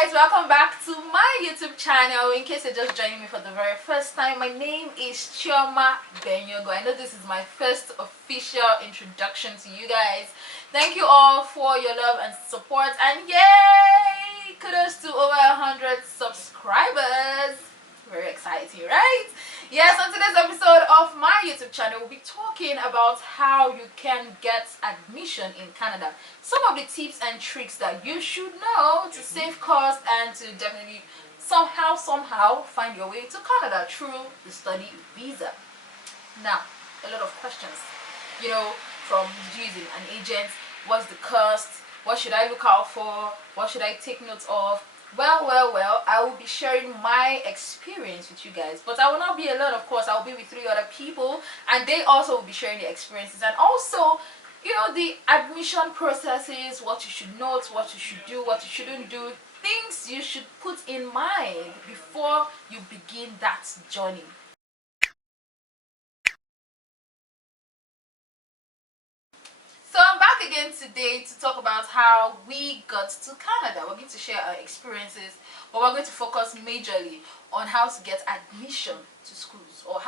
guys, welcome back to my YouTube channel. In case you're just joining me for the very first time, my name is Chioma Benyogo. I know this is my first official introduction to you guys. Thank you all for your love and support, and yay! Kudos to over 100 subscribers. Very exciting, right? Yes, on today's episode of my YouTube channel, we'll be talking about how you can get admission in Canada. Some of the tips and tricks that you should know to save cost and to definitely somehow find your way to Canada through the study visa. Now, a lot of questions. You know, from using an agent, what's the cost? What should I look out for? What should I take notes of? Well, I will be sharing my experience with you guys, but I will not be alone. Of course, I will be with 3 other people, and they also will be sharing their experiences, and also, you know, the admission processes, what you should note, what you should do, what you shouldn't do, things you should put in mind before you begin that journey. So I'm back again today to talk about how we got to Canada. We're going to share our experiences, but we're going to focus majorly on how to get admission to schools, or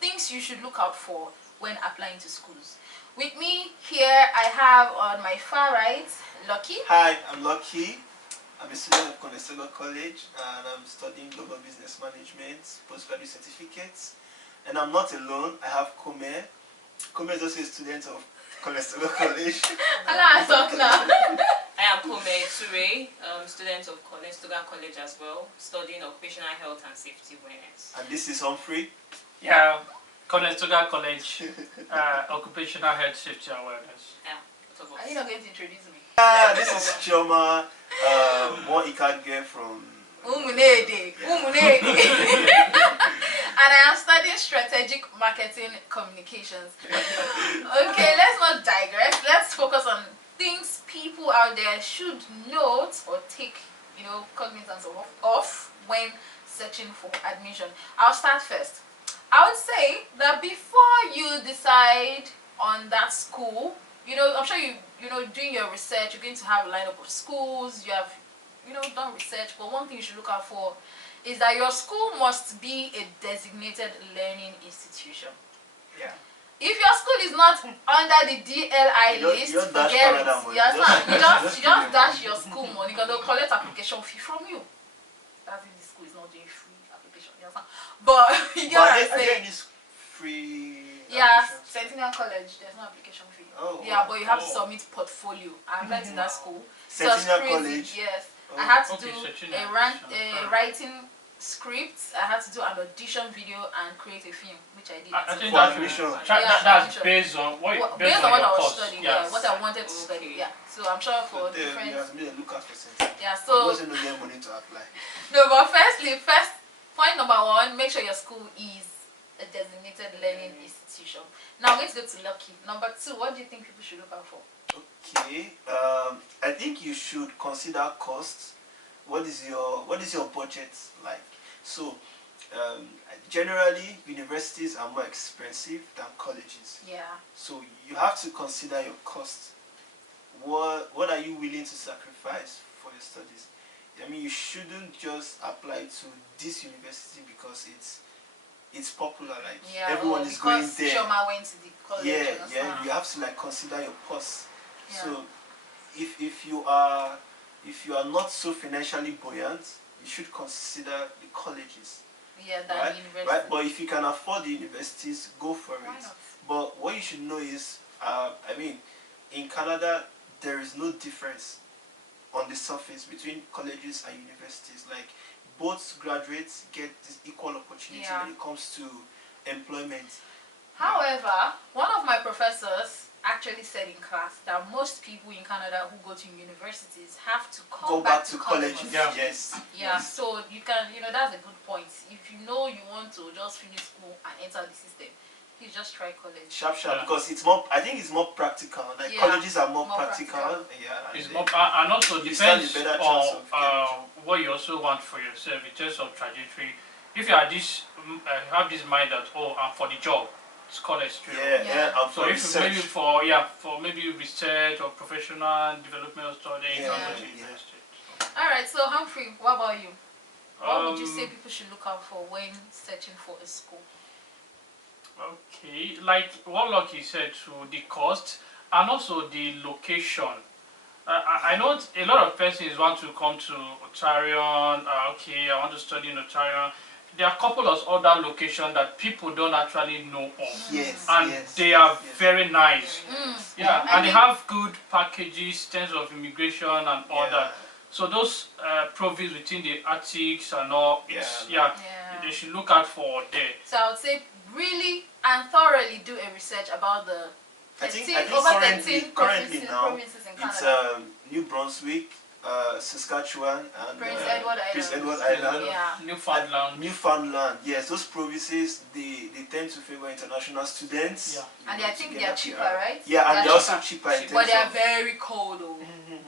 things you should look out for when applying to schools. With me here, I have on my far right, Lucky. Hi, I'm Lucky. I'm a student of Conestoga College, and I'm studying Global Business Management, postgraduate certificates. And I'm not alone. I have Kome. Kome is also a student of Conestoga College. I am Kome Ture, student of Conestoga College as well, studying occupational health and safety awareness. And this is Humphrey. Yeah, Conestoga College, occupational health safety awareness. Yeah, both of us. Are you not going to introduce me? This is Chioma, more Ika girl from Umunede. And I am studying strategic marketing communications. Okay, let's not digress. Let's focus on things people out there should note or take, you know, cognizance of when searching for admission. I'll start first. I would say that before you decide on that school, you know, I'm sure you know, doing your research, you're going to have a lineup of schools, you have, you know, done research, but one thing you should look out for is that your school must be a designated learning institution. Yeah. If your school is not under the DLI list, forget it. You just dash your school money because they'll collect application fee from you. That's if the school is not doing free application. You understand? But you get what I'm saying? This free. Yeah, Centennial College, there's no application fee. Oh, yeah, but you have to submit portfolio. I applied to that school. Centennial crazy. College. Yes. Oh. I had to do Centennial. a writing script. I had to do an audition video and create a film, which I did. I think admission. that's based on what based on what I was course. studying, Yes. yeah, what I wanted to study, yeah. So I'm sure for different. You have made a look out for Centennial. Yeah, so wasn't no money to apply. no, but first point number 1, make sure your school is a designated learning institution. Now I'm going to go to Lucky. Number 2, what do you think people should look out for? Okay, I think you should consider costs. What is your budget like? So, generally, universities are more expensive than colleges. Yeah. So you have to consider your costs. What are you willing to sacrifice for your studies? I mean, you shouldn't just apply to this university because it's popular, like everyone is going there. Chioma went to the college. Yeah, you have to like consider your costs. Yeah. So if you are not so financially buoyant, you should consider the colleges. Yeah, that right? university. Right, but if you can afford the universities, go for Why it. not? But what you should know is, I mean, in Canada there is no difference on the surface between colleges and universities. Like, both graduates get this equal opportunity when it comes to employment. However, one of my professors actually said in class that most people in Canada who go to universities have to go back to college. Yes. Yeah, so you can, you know, that's a good point. If you know you want to just finish school and enter the system, please just try college. Sharp, because it's more. I think it's more practical. Like colleges are more practical. Yeah. It's more, and also depends on what you also want for yourself in terms of trajectory. If you are have this mind that I'm for the job, it's college straight. So if maybe for maybe research or professional development study, you can go to university. Alright, so Humphrey, what about you? What would you say Um, people should look out for when searching for a school? okay, like what Lucky said, to the cost and also the location. I know a lot of persons want to come to Otarion. Okay, I want to study in Otarion. There are a couple of other locations that people don't actually know of, Yes, and yes, they yes, are yes. very nice. Yeah, I and they think- have good packages, terms of immigration and all Yeah. that. So those province within the attics and all, it's Yeah. they should look out for there. So I would say really and thoroughly do a research about the I think 13 over 13 currently now provinces in it's Canada. New Brunswick, Saskatchewan, and Prince Edward Prince Island. Edward Island. Yeah. Newfoundland. Newfoundland, yes, those provinces they tend to favor international students. Yeah. And you know, I to think get they are that cheaper, PR. right? Yeah, and They they're are also cheaper in But terms they are of. very cold though.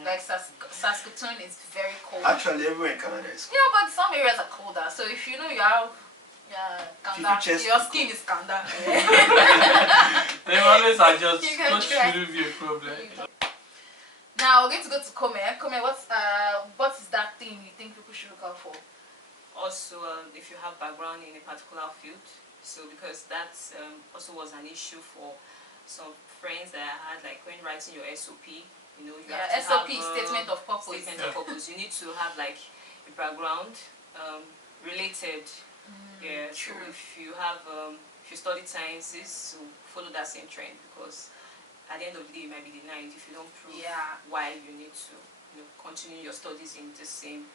Like Saskatoon is very cold. Actually, everywhere in Canada is cold. Yeah, but some areas are colder. So if you know you have kanda, chest your to skin is kanda. They always adjust. You can What try. shouldn't be a problem. Now we're going to go to Kome. Kome, what is that thing you think people should look out for? Also, if you have background in a particular field, so because that also was an issue for some friends that I had, like when writing your SOP, you know, you have to SOP, have statement of purpose. statement of purpose. You need to have like a background related. Yeah, True. so if you have if you studied sciences, so follow that same trend, because at the end of the day you might be denied if you don't prove why you need to continue your studies in the same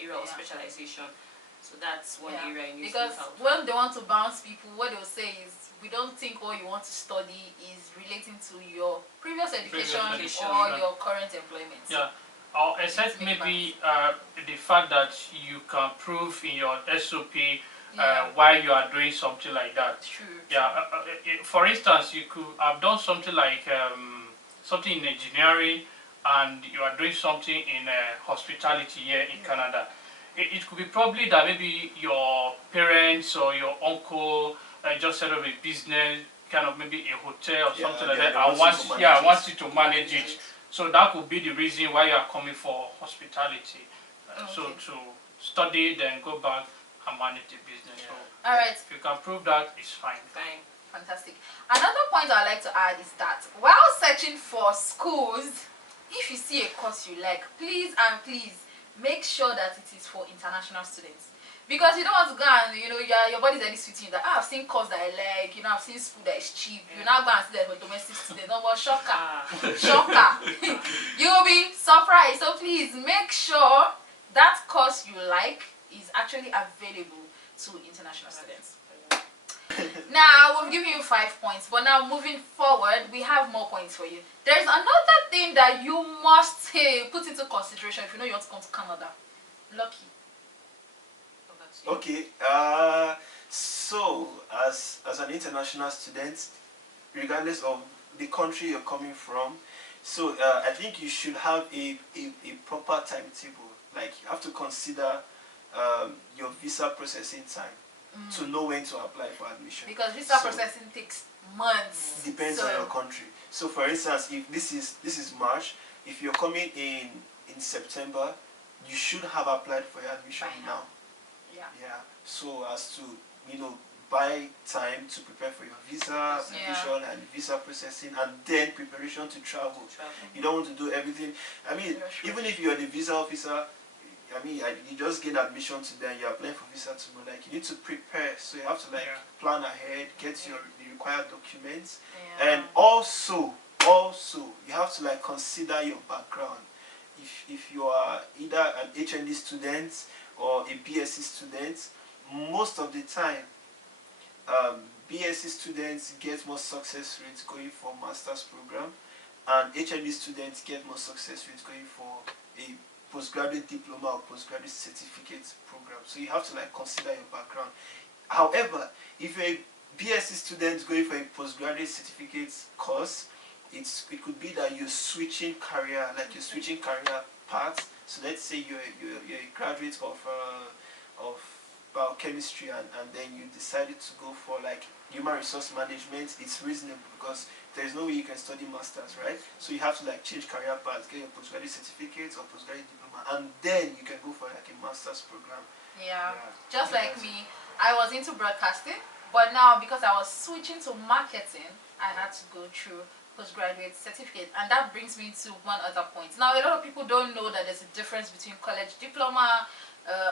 area of specialization. So that's one area you need because to look out. when they want to bounce people, what they'll say is, we don't think what you want to study is relating to your previous education, or your current employment. Yeah, or except maybe the fact that you can prove in your SOP why you are doing something like that. True. Yeah, for instance, you could have done something like something in engineering, and you are doing something in hospitality here in Canada. It could be probably that maybe your parents or your uncle just set up a business, kind of maybe a hotel or something like that, and wants you to manage it. So that could be the reason why you are coming for hospitality. So to study, then go back and manage the business. So Alright. if you can prove that, it's fine. Fine. Fantastic. Another point I'd like to add is that while searching for schools, if you see a course you like, please make sure that it is for international students. Because you don't want to go and, your body's already sweeting that, I've seen course that I like, I've seen school that is cheap. You now go and see that for domestic students. No more shocker. Shocker. You'll be surprised. So please make sure that course you like is actually available to international students. Now, we've given you 5 points, but now moving forward, we have more points for you. There's another thing that you must put into consideration if you know you want to come to Canada. Lucky. Okay, so as an international student, regardless of the country you're coming from, so I think you should have a proper timetable. Like, you have to consider your visa processing time to know when to apply for admission. Because visa processing takes months. Depends on your country. So for instance, if this is March, if you're coming in September, you should have applied for your admission now. Yeah. So as to buy time to prepare for your visa application and visa processing, and then preparation to travel. You don't want to do everything. I mean, even if you're the visa officer, you just gain admission today and you're applying for visa tomorrow. Like, you need to prepare, so you have to plan ahead, get the required documents, and also you have to consider your background. If you are either an HND student or a BSc student, most of the time, BSc students get more success rates going for master's program, and HND students get more success rates going for a postgraduate diploma or postgraduate certificate program. So you have to consider your background. However, if you're a BSc student going for a postgraduate certificate course, it could be that you're switching career, you're switching career paths. So let's say you're a graduate of biochemistry and then you decided to go for like human resource management, it's reasonable because there's no way you can study masters, right? So you have to like change career paths, get your postgraduate certificate or postgraduate diploma, and then you can go for like a master's program. Yeah. Just like me, I was into broadcasting, but now because I was switching to marketing, I had to go through postgraduate certificate, and that brings me to one other point. Now a lot of people don't know that there's a difference between college diploma,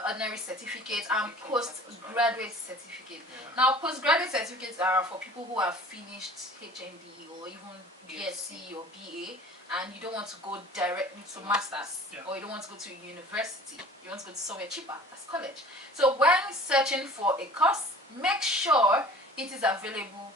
ordinary certificate, and postgraduate certificate. Now postgraduate certificates are for people who have finished HND or even BSc or BA, and you don't want to go directly to masters, or you don't want to go to university, you want to go to somewhere cheaper, that's college. So when searching for a course, make sure it is available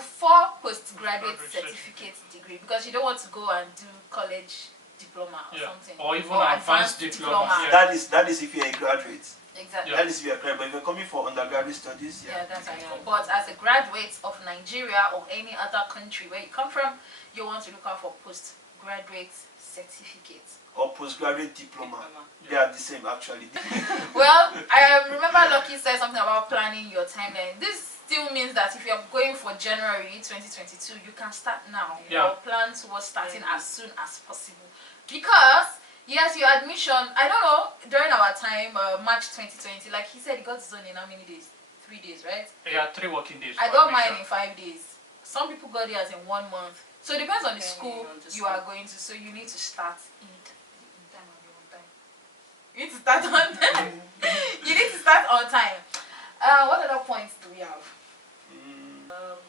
for postgraduate certificate degree, because you don't want to go and do college diploma or something, or even advanced diploma. That is if you're a graduate. Exactly. That is if you're a graduate, but if you're coming for undergraduate studies, that's how you know. But as a graduate of Nigeria or any other country where you come from, you want to look out for postgraduate certificates or postgraduate diploma. They are the same actually. Well, I remember Lucky said something about planning your timeline. This still means that if you're going for January 2022, you can start now or plan towards starting as soon as possible. Because yes, your admission, I don't know, during our time, March 2020, like he said, he got his own in how many days? 3 days, right? Yeah, 3 working days. I got mine in 5 days. Some people got theirs in 1 month. So it depends on the school you are going to. So you need to start in time. You need to start on time. You need to start on time. What other points do we have?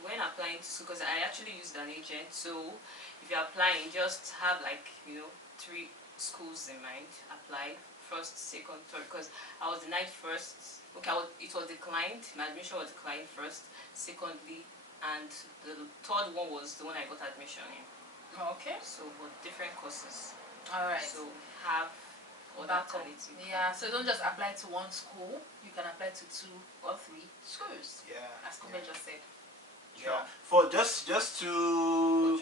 When applying to school, because I actually used an agent, so if you're applying, just have like 3 schools in mind. Apply first, second, third, because I was denied first. Okay, it was declined. My admission was declined first, secondly, and the third one was the one I got admission in. Okay. So, but different courses. All right. So have other alternatives. Yeah. So don't just apply to one school. You can apply to 2 or 3 schools. Yeah. As Kume just said. Yeah. For just to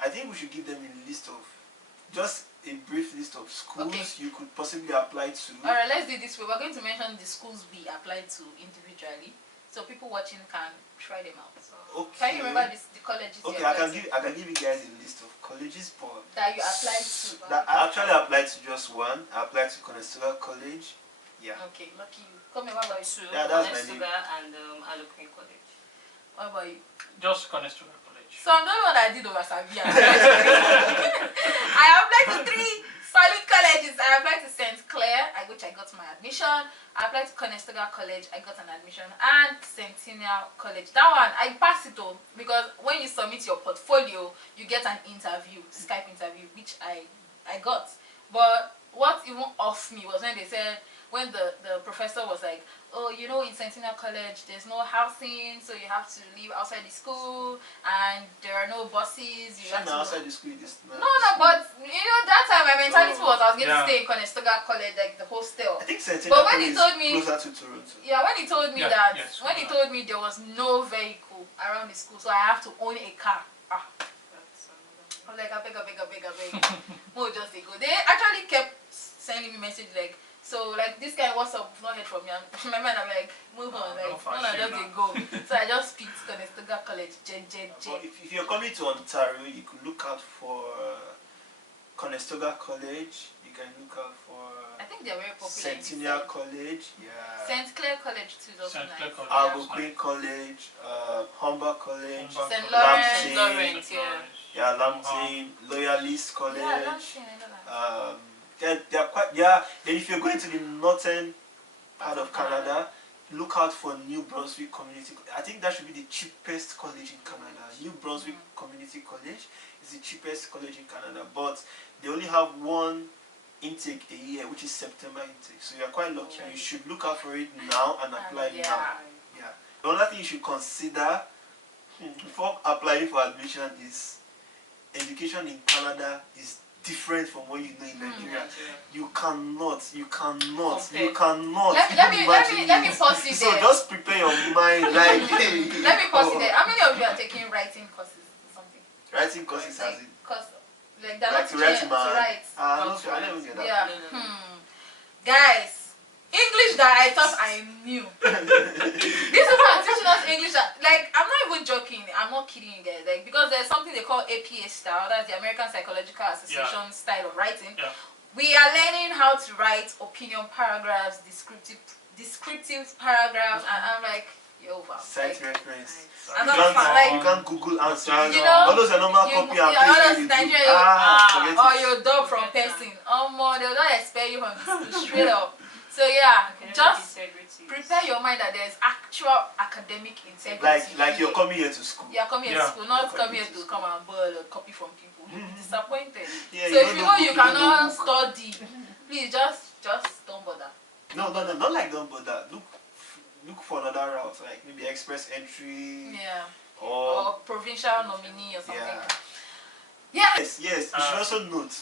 I think we should give them a list of a brief list of schools you could possibly apply to. Alright, let's do it this way. We're going to mention the schools we applied to individually, so people watching can try them out. Okay. Can you remember the colleges? Okay, I can give you guys a list of colleges, but that you applied to. That I actually applied to just one. I applied to Conestoga College. Yeah. Okay, lucky you. Come here, what about you? Yeah, that's my name. And Alokwe College. What about you? Just Conestoga College. So I'm doing what I did over Savia. I applied to 3 solid colleges. I applied to St. Clair, which I got my admission. I applied to Conestoga College, I got an admission, and Centennial College. That one, I passed it all because when you submit your portfolio, you get an interview, Skype interview, which I got. But what even off me was when they said, when the professor was like, oh, in Centennial College, there's no housing, so you have to live outside the school, and there are no buses. You have to outside the school. No, but that time my mentality was I was going to stay in Conestoga College, like the hostel. I think Centennial College is closer to Toronto. Yeah, when he told me he told me there was no vehicle around the school, so I have to own a car. I was like, I beg. More just they go. They actually kept sending me messages like, so like this guy, what's up? Not heard from me. Remember, I'm like, move on, like, just they go. So I just picked Conestoga College. If you're coming to Ontario, you could look out for Conestoga College. You can look out for. I think they're very popular. Centennial College, yeah. St. Clair College too, also nice. Algonquin College, Humber College, St. Lawrence, yeah, Lambton, Loyalist College. Yeah, Lambton, I know that. They're quite, then if you're going to the northern part of Canada, look out for New Brunswick Community. I think that should be the cheapest college in Canada. New Brunswick Community College is the cheapest college in Canada, but they only have 1 intake a year, which is September intake. So you're quite lucky. You should look out for it now and apply now. Yeah. The other thing you should consider before applying for admission is education in Canada is different from what you know in Nigeria. You cannot. Let me pause you there. So just prepare your mind. Like, let me pause you there. How many of you are taking writing courses or something? Writing courses like they're not to write. I don't get that. Yeah. Guys, English that I thought I knew. These people are teaching us English that, like, I'm not even joking. I'm not kidding you guys. Like, because there's something they call APA style. That's the American Psychological Association style of writing. Yeah. We are learning how to write opinion paragraphs, descriptive paragraphs, and I'm like, yo, wow. Site reference. I'm not fan. Like, you can't Google answers. You know, all those are normal copy and paste. all those Nigerian, or your dog from Forget person. They'll not expect you from school straight up. So yeah, just prepare your mind that there's actual academic integrity. Like you're coming here to school. You're coming here to school, not coming here to come and borrow a copy from people. You'll be disappointed. Yeah, so if you know you cannot study, please just don't bother. No, not like don't bother. Look for another route, like maybe express entry. Yeah. Or provincial nominee or something. Yeah. Yes. You should also note.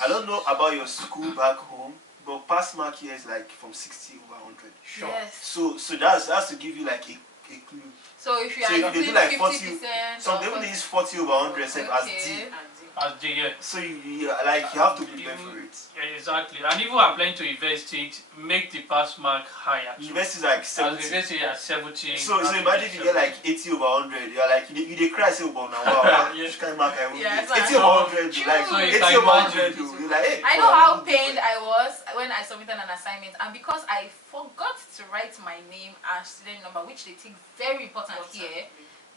I don't know about your school back home, but pass mark here is like from 60 over 100. Sure. Yes. So that's to give you like a clue. So if you are they do like 40, 50%, some people use 40 over 100 as D. As the year. So you have to prepare for it. Yeah, exactly. And even applying to university, make the pass mark higher. University is like 70. University at 70. So imagine if you get like 80 over 100, you're like you cry say about now wow. Yeah. Which kind of mark I will Yeah, get? 80 over 100, like So 80 over 100, you're like hey. I know how pained I was when I submitted an assignment, and because I forgot to write my name and student number, which they think very important here,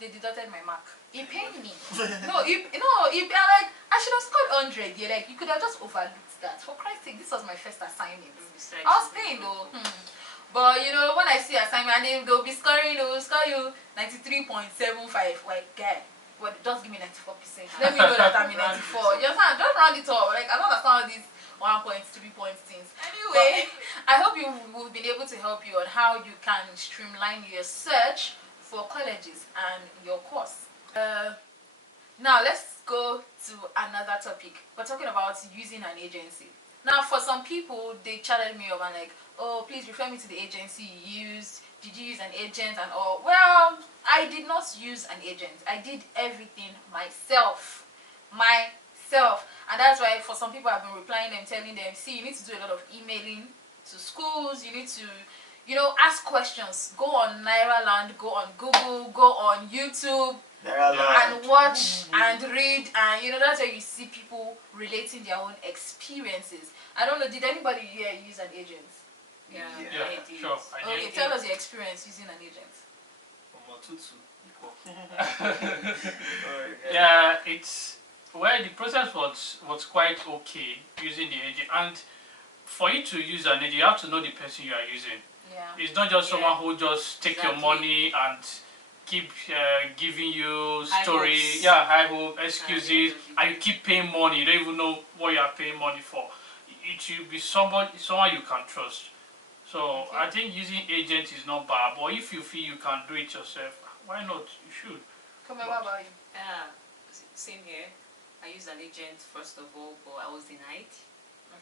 they deducted my mark. It pained me. I'm like, I should have scored 100. You're like, you could have just overlooked that. For Christ's sake, this was my first assignment. I was pained though. But when I see assignment and they'll score you 93.75. Like, guy, but just give me 94%. Let me know that I'm in 94. Just round it up. Like, I don't understand these 1 point, 3 point things. Anyway, I hope we've been able to help you on how you can streamline your search for colleges and your course. Now let's go to another topic. We're talking about using an agency. Now for some people, they chatted me up and like, oh, please refer me to the agency you used. Did you use an agent and all? Well, I did not use an agent. I did everything myself. And that's why for some people I've been replying them, telling them, see, you need to do a lot of emailing to schools. You need to ask questions. Go on Nairaland, go on Google, go on YouTube, and watch and read, and that's where you see people relating their own experiences. I don't know, did anybody here use an agent? Yeah, sure. Okay, tell us your experience using an agent. Yeah, the process was quite okay using the agent, and for you to use an agent, you have to know the person you are using. Yeah. It's not just someone who just take your money and keep giving you story, high hope, excuses, and you keep paying money. You don't even know what you are paying money for. It should be someone you can trust. So I think using agent is not bad, but if you feel you can do it yourself, why not? You should. Come on, what about you? Same here. I used an agent first of all, but I was denied.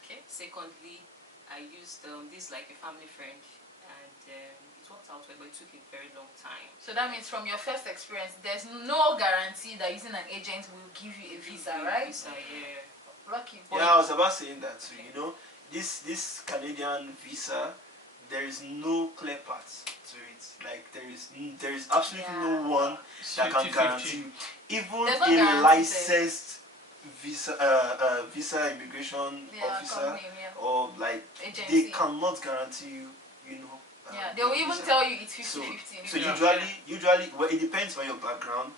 Okay. Secondly, I used this like a family friend, and it worked out well, but it took a very long time. So that means from your first experience, there's no guarantee that using an agent will give you a visa, right? Visa, yeah. Lucky. Yeah, I was about saying that too. This Canadian visa, there is no clear path to it. Like there is absolutely no one that can guarantee you. Even a licensed visa immigration officer or like agency, they cannot guarantee you. They will even tell you it's 50-50. So usually, well, it depends on your background.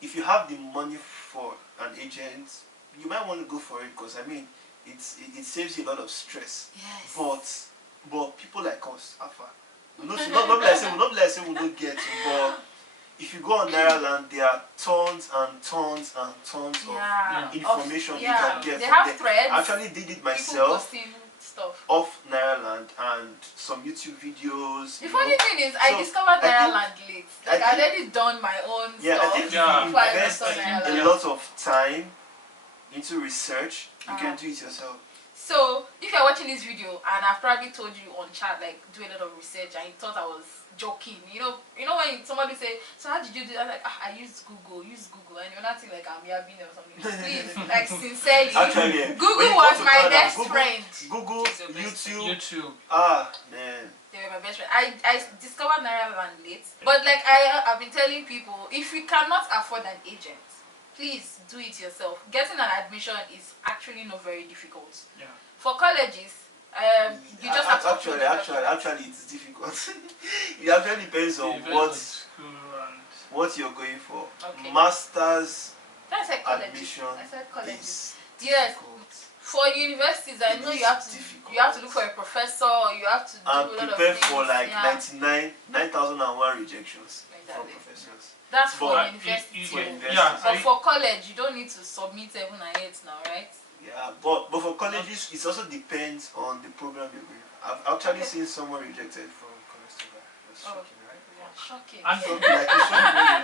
If you have the money for an agent, you might want to go for it because it saves you a lot of stress. Yes. But people like us, Alpha, not like say we don't get it, but if you go on Nairaland, there are tons and tons and tons of information you can get. They have threads. I actually did it myself stuff off Nairaland and some YouTube videos. The funny thing is, I discovered Nairaland late. Like I already done my own stuff. I think if you invest a lot of time into research, you can do it yourself. So if you're watching this video and I've probably told you on chat like do a lot of research and you thought I was joking, you know when somebody say, so how did you do that? Like, I used Google, and you're not saying like I'm yabbing or something. Please, like sincerely, Actually, Google was my best friend. Google, YouTube. Man. They were my best friend. I discovered Nairaland late, but like I've been telling people, if you cannot afford an agent, please do it yourself. Getting an admission is actually not very difficult. Yeah. For colleges, you just have to actually it's difficult. It actually depends on what you're going for. Okay. Masters admission. I said colleges. Is yes. difficult. For universities, I know you have to look for a professor. You have to do a lot of things. For like 9,001 rejections from professors. That's for university. But for college, you don't need to submit 7 and 8 now, right? Yeah, but for colleges, it also depends on the program you're in. I've actually seen someone rejected from Conestoga. That's shocking, right? Yeah, shocking. And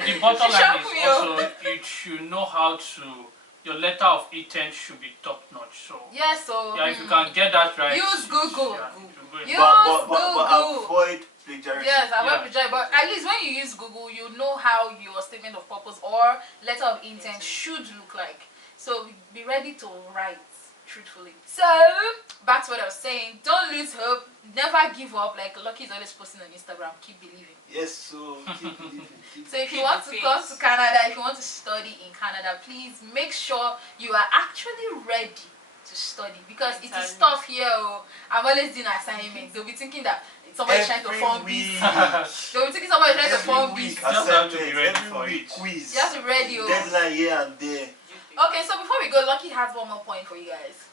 the bottom line is also you should know how to. Your letter of intent should be top notch. So if you can get that right, use Google. But avoid plagiarism. Yes, avoid plagiarism. But at least when you use Google, you know how your statement of purpose or letter of intent should look like. So be ready to write truthfully. So back to what I was saying. Don't lose hope. Never give up. Like Lucky is always posting on Instagram. Keep believing. Yes, so keep believing. So if you want to come to Canada, if you want to study in Canada, please make sure you are actually ready to study, because it is tough here. I'm always doing assignments. They'll be thinking that somebody's trying to form this. They'll be thinking somebody's trying to form this. You just have to be ready for it. Quiz. You have to be ready. Deadline here and there. Okay, so before we go, Lucky has one more point for you guys.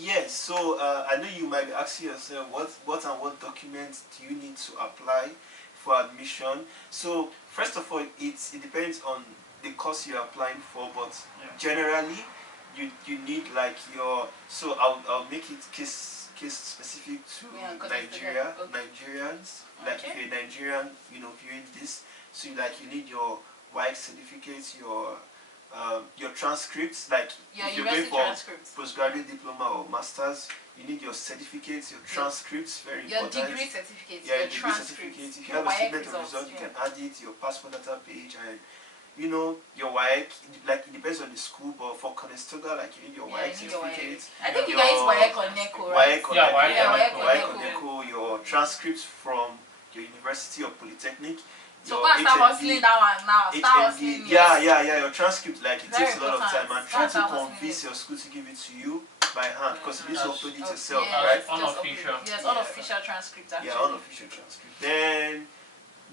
Yes, so I know you might be asking yourself what documents do you need to apply for admission. So first of all, it depends on the course you're applying for, but generally you need like your, so I'll make it case specific to Nigeria. Nigerians, like if you're Nigerian, viewing this, so you need your WIC certificates, your transcripts, like if you're going for postgraduate diploma or masters, you need your certificates, your transcripts, very important. Your degree certificates, your degree certificates. If you have a statement of results, you can add it, your passport data page, and your WIC, like it depends on the school, but for Conestoga, like you need your WIC certificates. I think you guys WIC on NECO, right? WIC on NECO, your transcripts from your university or polytechnic. So go and start hustling that one now. Start hustling. Your transcript, like it takes a lot of time, and try to convince your school to give it to you by hand, because you need to upload it yourself, right? Unofficial. Yes, unofficial transcript actually. Yeah, unofficial transcript. Then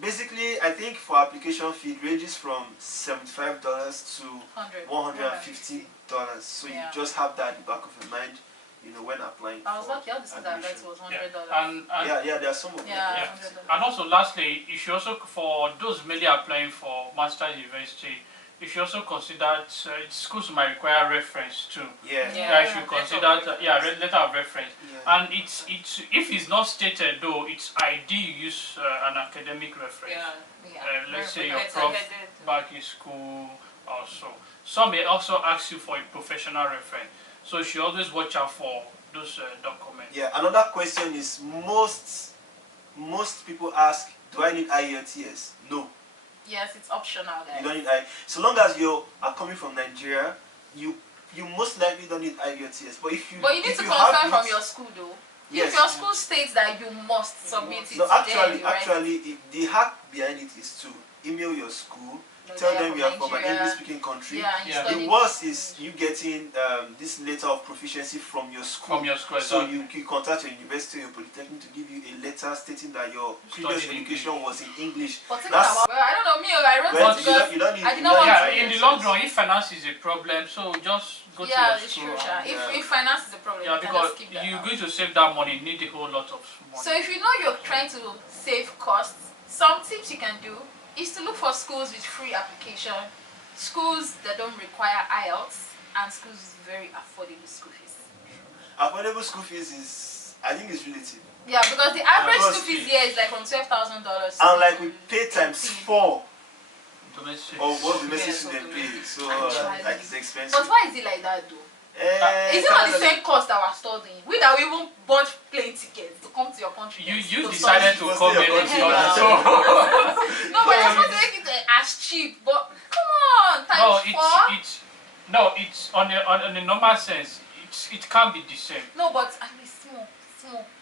basically, I think for application fee it ranges from $75 to $150. So you just have that in the back of your mind, when applying. I was lucky. All the schools I read was $100. And there are some of them. Yeah. And also, lastly, you should also, for those mainly applying for Master's University, you should also consider schools might require reference too. You should consider letter of reference. And it's if it's not stated though, it's ideal you use an academic reference. Let's say your prof back in school or so. Some may also ask you for a professional reference. So you should always watch out for those documents. Yeah, another question is most people ask, do I need IELTS? No. Yes, it's optional, guys. You don't need so long as you are coming from Nigeria, you most likely don't need IELTS. But you need to confirm from your school though. Yes. If your school states that you must submit it, no, actually, the hack behind it is to email your school. Tell them you are from an English-speaking country. The worst is you getting this letter of proficiency from your school. So you contact your university or your polytechnic to give you a letter stating that your previous education was in English. But I don't know, I wrote it because I did not want to. In the long run, if finance is a problem, so just go to your school. If finance is a problem, because you're going to save that money, you need a whole lot of money. So if you know you're trying to save costs, some tips you can do is to look for schools with free application, schools that don't require IELTS, and schools with very affordable school fees. Affordable school fees is, I think, is relative. Yeah, because the average school fees here is like from $12,000. And like we pay times 4 domestic of what domestic students pay, so like it's expensive. But why is it like that though? Is it not the same course that we're studying? We that we even bought plane tickets to come to your country. You decided to come here to study, so... No, but you're supposed to make it as cheap, but come on, times no, it's on a normal sense, it can't be the same. No, but at least small.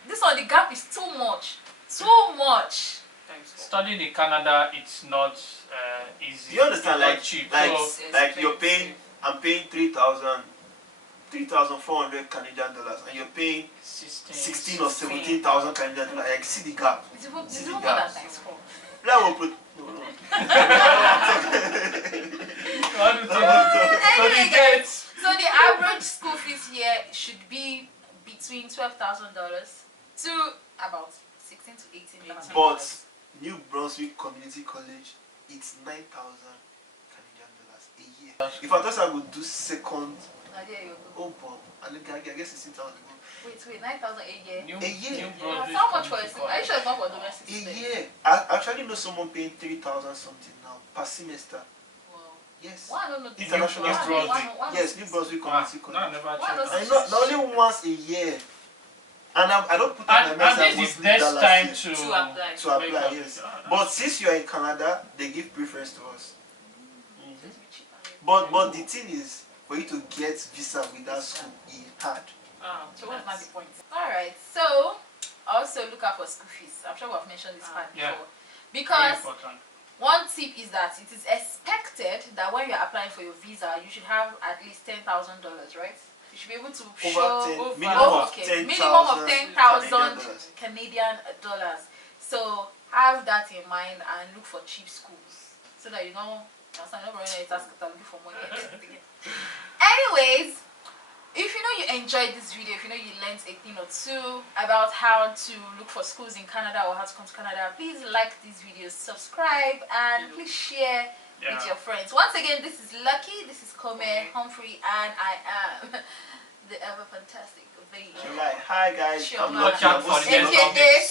This one, the gap is too much. Too much. Studying in Canada, it's not easy. You understand? Like cheap. Like you're paying, I'm paying 3,400 Canadian dollars, and you're paying 16 or 17,000 Canadian dollars. Like, see the gap. It's even more than times 4. That will put. Anyway, guys, so the average school fees here should be between $12,000 to about 16 to 18,000. But New Brunswick Community College, it's 9,000 Canadian dollars a year. If I thought I would do second, oh Bob, I guess 16,000. Wait, 9,000 a year? A year? How much for a student? Are you sure it's not for domestic A students? year. I actually know someone paying 3,000 something now per semester. Wow. Yes. Why I don't know this? International Brunswick. Yes, New Brunswick Community College. No, I never checked. I know, only once a year. And I don't put on my mess. And this is next time to apply. To apply, yes. But since you are in Canada, they give preference to us. But the thing is, for you to get visa with that school, it's hard. So what's not the point? Alright, so also look out for school fees. I'm sure we've mentioned this part before. Because one tip is that it is expected that when you're applying for your visa, you should have at least $10,000, right? You should be able to show minimum of 10,000 Canadian dollars. So have that in mind and look for cheap schools so that you know. Looking for money. Anyways, if you know you enjoyed this video, if you know you learned a thing or two about how to look for schools in Canada or how to come to Canada, please like these videos, subscribe, and please share with your friends. Once again, this is Lucky, this is Kome Humphrey, and I am the ever fantastic Baby. Hi guys, I'm Lucky. AKA